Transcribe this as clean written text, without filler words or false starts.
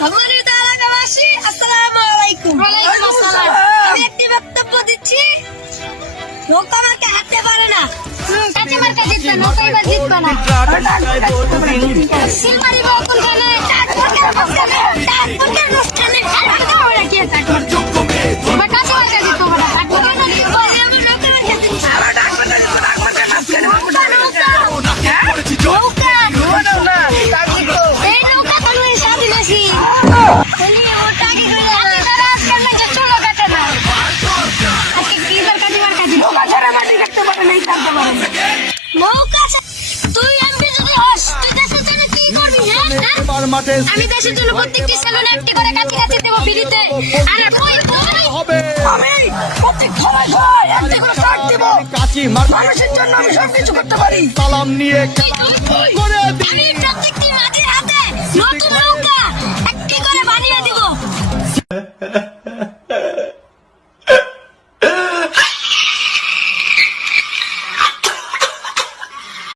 সম্মানিত এলাকাবাসী, আসসালামু আলাইকুম। আমি একটি বক্তব্য দিচ্ছি। নৌকা মার্কা হাঁটতে পারে না। কাঁচা মার্কা জিতবে, নৌকা এবার জিতবে না। সিলমারি বকুল খানে, টাকপকের মাঝখানে, টাকপকের মাঝখানে, হাঁটা ওরা কি টাকপক? এবার কাঁচা মার্কা জিতবে না, টাকপকের না জিতবে। আমার নৌকা মার্কা জিতবে। আমার টাকপকের মাঝখানে, নৌকা। এই নৌকা তো আমি স্বাধীন আছি। আমি দেশের জন্য প্রত্যেকটি সেলুনে একটি করে কাঁচি কাঁচি দেবো ফ্রিতে। আর আমি প্রত্যেক সময় একটি করে কাঠ দেবো। মানুষের জন্য আমি সবকিছু করতে পারি। সালাম নিয়ে আমি প্রত্যেকটি